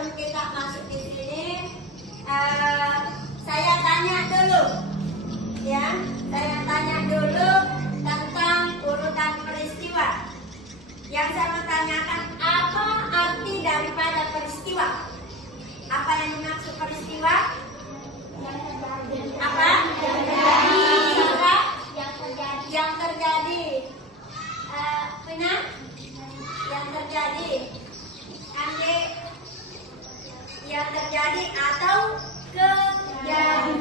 sebelum kita masuk di sini, saya tanya dulu, ya. Saya tanya dulu tentang urutan peristiwa. Yang saya mau tanyakan, apa arti daripada peristiwa? Apa yang dimaksud peristiwa? Apa? Yang terjadi. Benar? Yang terjadi. Ambil yang terjadi atau kejadian.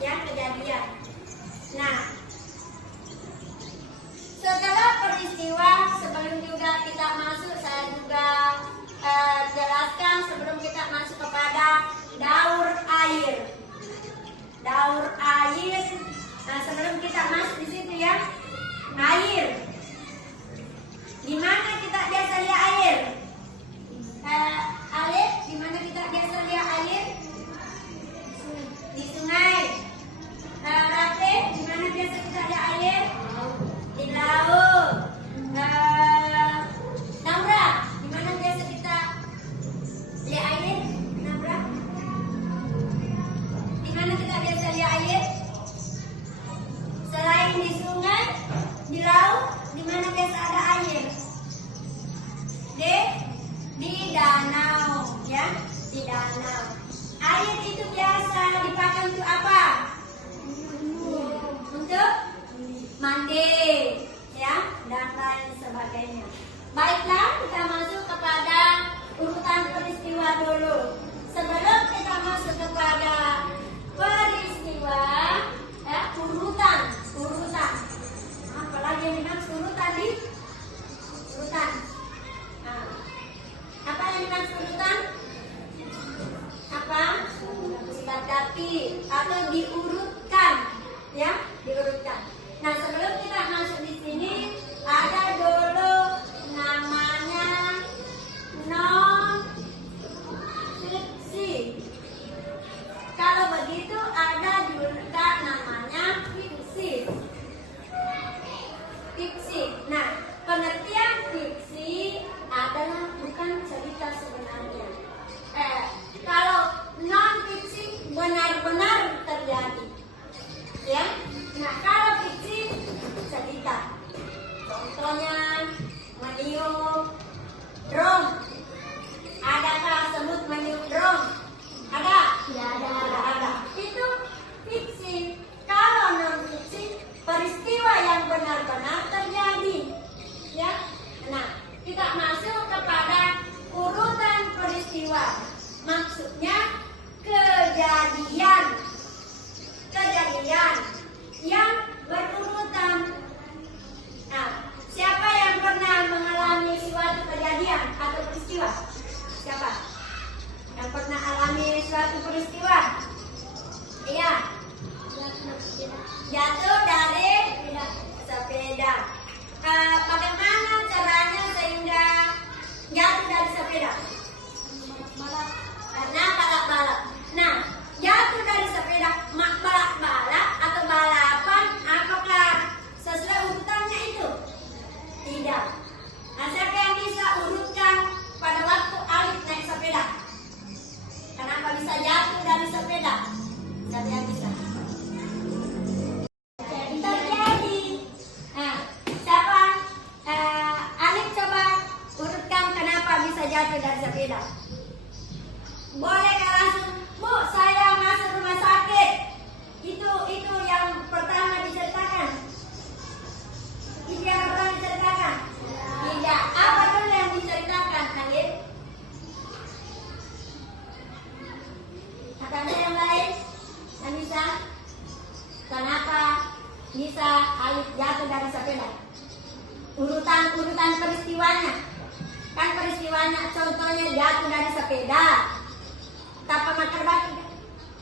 Ya, kejadian. Nah, setelah peristiwa, sebelum juga kita masuk, saya juga jelaskan sebelum kita masuk kepada daur air. Daur air. Nah, sebelum kita masuk di situ ya, air. Di mana kita biasa lihat air? Alif, di mana kita biasa lihat air? Di sungai. Ratih, di mana biasa kita lihat air? Di laut. Naura, di mana biasa kita lihat air? Naura, di mana kita biasa lihat air? Selain di sungai, di laut, di mana biasa ada air? Di danau, ya, di danau. Air itu biasa dipakai untuk apa? Untuk mandi, ya, dan lain sebagainya. Baiklah, kita masuk kepada urutan peristiwa dulu. Sebelum kita masuk kepada peristiwa, ya, urutan. Apalagi yang dimaksud urutan di urutan. Nah, apa yang dimaksud urutan? Apa? Tetapi atau diurutkan, ya, diurutkan. Nah, sebelum kita masuk di sini, ada dulu namanya non fiksi. Kalau begitu ada juga namanya fiksi. Fiksi. Nah, pengertian fiksi adalah bukan cerita sebenarnya. Kalau non fiksi benar-benar terjadi, ya. Nah, kalau fiksi cerita. Contohnya meniup drum. Adakah sebut meniup drum? Ada? Tidak ada. Itu fiksi. Kalau non fiksi, peristiwa yang benar-benar terjadi, ya. Nah, kita masuk kepada urutan peristiwa. Maksudnya kejadian yang berurutan. Nah, siapa yang pernah mengalami suatu kejadian atau peristiwa? Siapa yang pernah alami suatu peristiwa? Iya. Jatuh dari sepeda. Bagaimana caranya sehingga jatuh dari sepeda? Karena balap-balap. Nah, jatuh dari sepeda, balap-balap atau balapan, apakah sesuai urutannya itu? Tidak. Nah, siapa yang bisa urutkan pada waktu Alif naik sepeda? Kenapa bisa jatuh dari sepeda? Siapa yang bisa? Terjadi. Nah, siapa? Alif coba urutkan kenapa bisa jatuh dari sepeda. Boleh kan langsung, Bu, saya masuk rumah sakit. Itu yang pertama diceritakan. Itu yang pertama diceritakan. Tidak. Apa dulu yang diceritakan, Alif? Ada yang lain? Yang bisa? Kenapa bisa Alif jatuh dari sepeda? Urutan peristiwanya. Kan peristiwanya contohnya jatuh dari sepeda. Tanpa makar batu.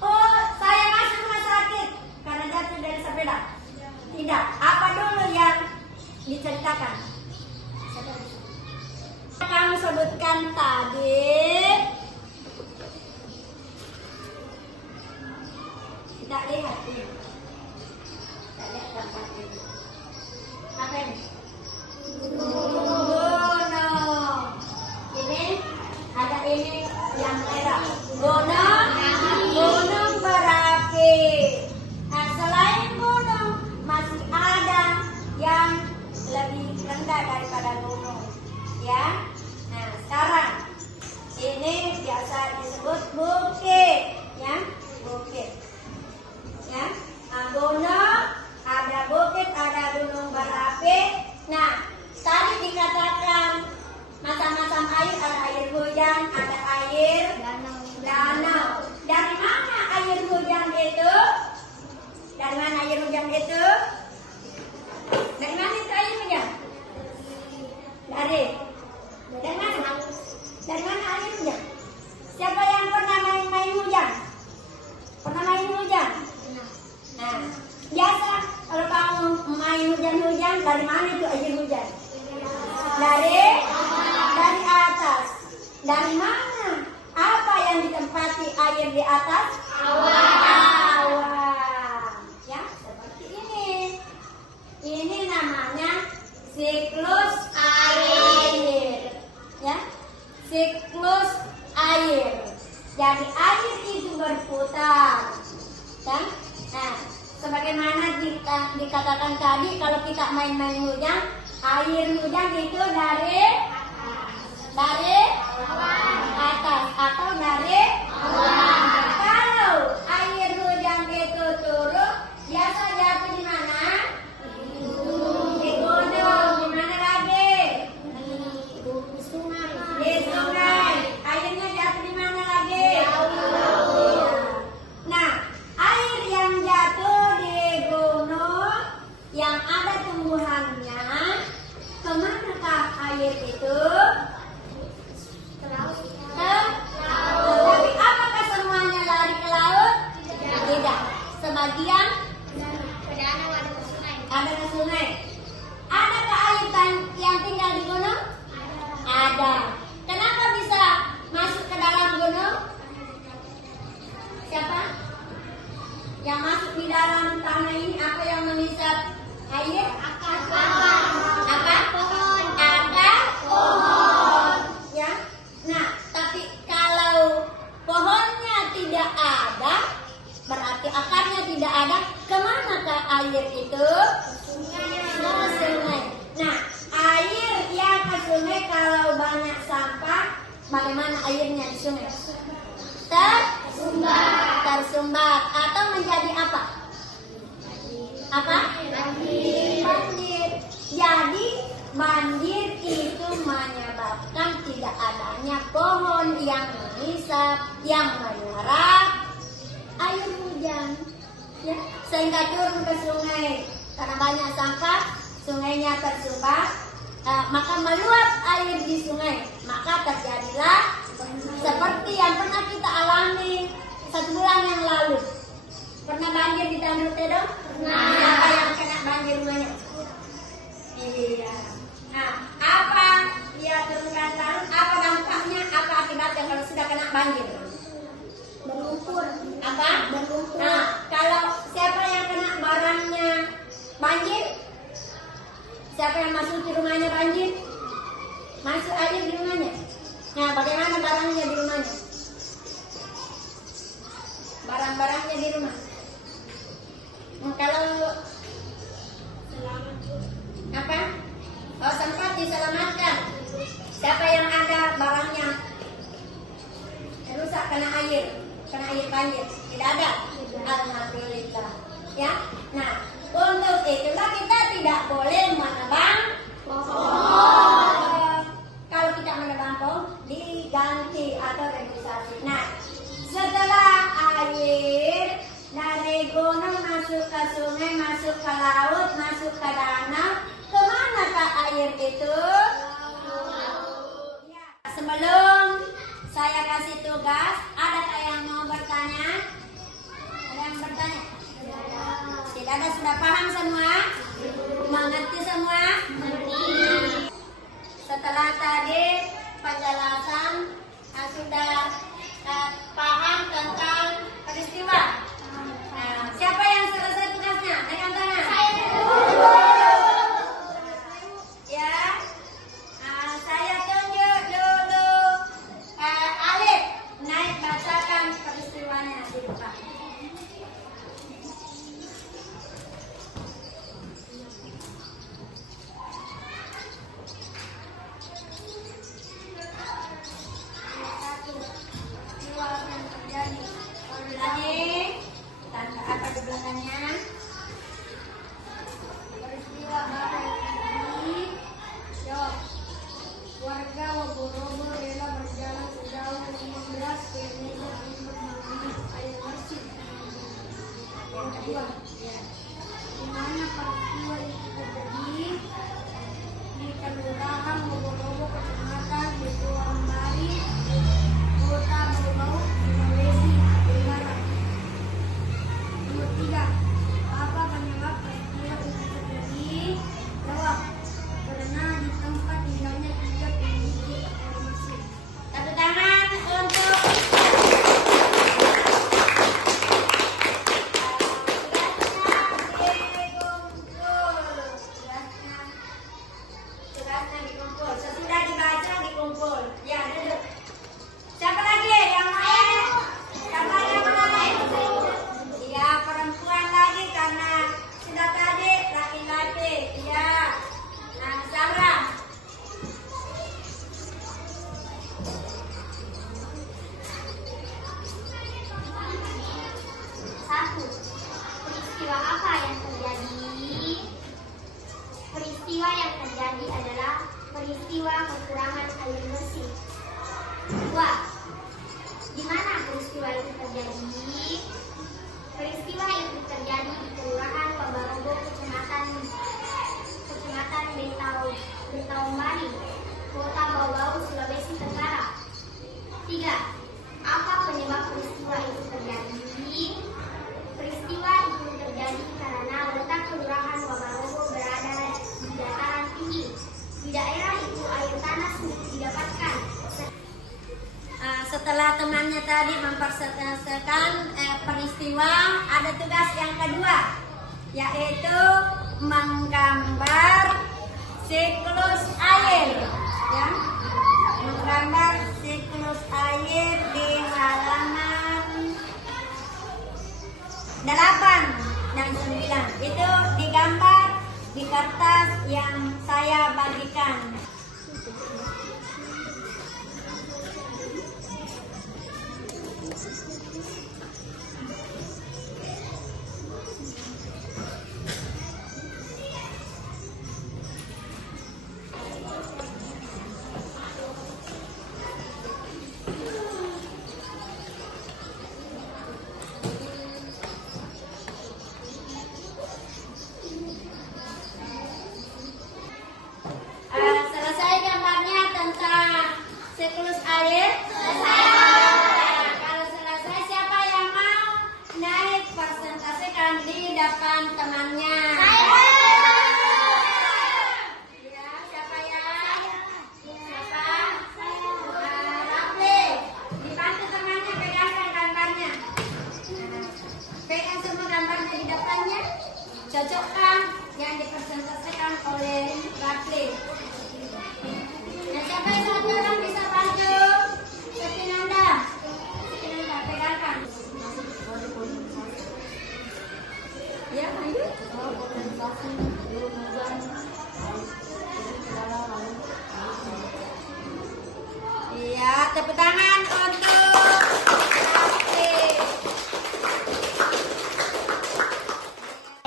Oh, saya masuk rumah sakit karena jatuh dari sepeda. Tidak. Apa dulu yang diceritakan? Kamu sebutkan tadi. Kita lihat ini. Kita lihat gambar ini. Apa ini? Gunung. Ini ada ini. besar. Kan? Nah, sebagaimana dikatakan tadi, kalau kita main-main hujan, air hujan itu dari atas atau dari bawah. Kalau air hujan itu turun, biasa jatuh di mana? Di gunung. Di mana lagi? Di sungai. Airnya jatuh di mana lagi? Nah, air yang jatuh di gunung yang ada tumbuhannya, kemanakah air itu? Ke laut. Tapi apakah semuanya lari ke laut? Tidak. Sebagian ada ke sungai. Adakah air yang tinggal di gunung? Ada. Kenapa bisa masuk ke dalam gunung? Siapa? Yang masuk di dalam tanah ini, apa yang mengisap air? Apa? Pohon. Ya. Nah, tapi kalau pohonnya tidak ada, berarti akarnya tidak ada. Kemanakah air itu? Ke sungai. Nah, air yang ke sungai kalau banyak sampah, bagaimana airnya di sungai? Tersumbat atau menjadi apa? Banjir. Jadi banjir itu menyebabkan tidak adanya pohon yang mengisap, yang menyerap air hujan, ya, sehingga turun ke sungai. Karena banyak sampah, sungainya tersumbat, maka meluap air di sungai. Maka terjadilah seperti yang pernah kita alami 1 bulan yang lalu. Pernah banjir di Tanduk Tedong? Siapa yang kena banjir rumahnya? Iya. Nah, apa dia turunkan tanah? Apa dampaknya? Apa akibatnya kalau sudah kena banjir? Berlumpur. Apa? Berlumpur. Nah, kalau siapa yang kena barangnya banjir? Siapa yang masuk di rumahnya banjir? Masuk air di rumahnya. Nah, bagaimana barangnya di rumahnya? Barang-barangnya di rumah. Kalau apa? Oh, sempat diselamatkan. Siapa yang ada barangnya rusak kena air banjir? Tidak ada. Alhamdulillah. Ya. Nah, untuk itulah kita tidak boleh menebang pohon. Kalau kita menebang pohon, diganti atau reduksasi. Nah, setelah air dari gunung masuk ke sungai, masuk ke laut, masuk ke danau, kemanakah air itu? Ya. Sebelum saya kasih tugas, adakah yang mau bertanya? Ada yang bertanya? Tidak ada, sudah paham semua? Mengerti semua? Setelah tadi penjelasan, sudah paham tentang peristiwa. Siapa yang selesai tugasnya? Naikkan tangan. Ya. Saya tunjuk dulu. Alif, naik bacakan peristiwanya di depan. Di mana peristiwa itu terjadi? Di Kelurahan Wobowobo, Kecamatan Betuambari, Kota Bau-Bau, Sulawesi Tenggara. Nomor 3. Apa penyebab peristiwa itu terjadi? Jawab. Karena di tempat tinggalnya 3 penghuni muslim. Tepuk tangan untuk tugasnya dikumpul. Sesudah dibaca dikumpul. Ya, duduk. peristiwa apa yang terjadi? Peristiwa yang terjadi adalah peristiwa kekurangan air bersih. 2. Di mana peristiwa itu terjadi? Peristiwa itu terjadi di Kelurahan Wabarogo, Kecamatan Betaombari, Kota Bau-Bau, Sulawesi Tenggara. 3. Apa penyebab peristiwa itu terjadi? Peristiwa itu terjadi karena letak Kelurahan Wabarogo berada di dataran tinggi. Di daerah itu air tanah sulit didapatkan. Setelah temannya tadi memperselesaikan peristiwa, ada tugas yang kedua, yaitu menggambar siklus air, ya, menggambar siklus air di halaman 8 dan 9. Itu digambar di kertas yang saya bagikan. Selesai gambarnya tentang siklus air. Kalau selesai, siapa yang mau naik presentasikan di depan temannya? Ya, siapa ya? Siapa? Rafli. Dibantu temannya pegangkan gambarnya. Pegang semua gambarnya di depannya. Cocokkan yang dipresentasikan oleh Rafli. Nah, siapa yang satu orang bisa bantu? Setinanda, pegangkan. Ya, ayo. Iya, tepuk tangan untuk Rafli.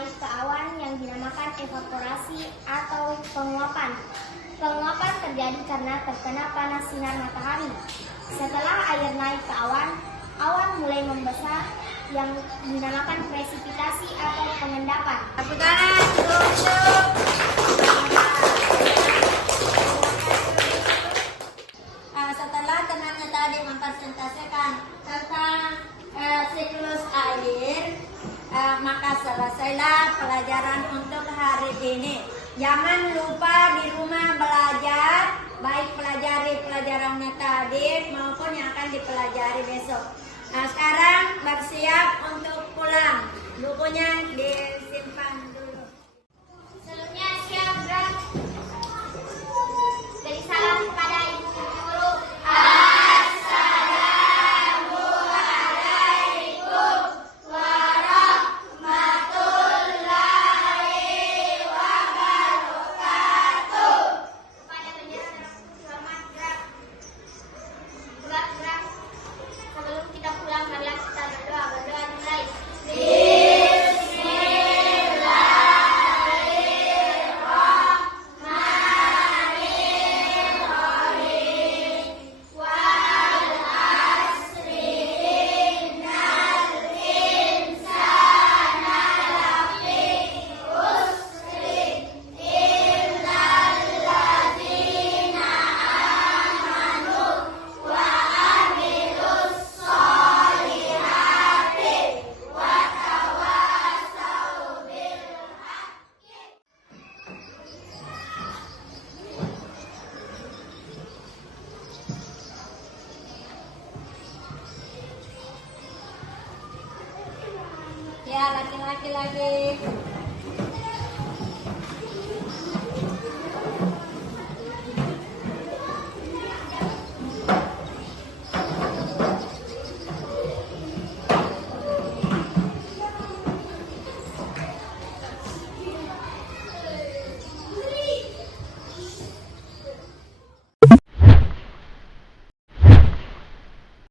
Ke awan yang dinamakan evaporasi atau penguapan. Penguapan terjadi karena terkena panas sinar matahari. Setelah air naik ke awan, awan mulai membesar yang dinamakan presipitasi atau pengendapan. Tepuk tangan untuk setelah temannya tadi mempresentasikan tentang siklus air, maka selesailah pelajaran untuk hari ini. Jangan lupa di rumah belajar, baik pelajari pelajarannya tadi maupun yang akan dipelajari besok. Nah, sekarang bersiap untuk pulang. Bukunya disimpan dulu. Sebelumnya siap gerak. Beri salam kepada ibu guru. Assalamualaikum warahmatullahi wabarakatuh. Kepada penjara selamat gerak. Gerak. Sebelum kita pulang, marilah kita berdoa. Berdoa dimulai. Ya, laki-laki lagi.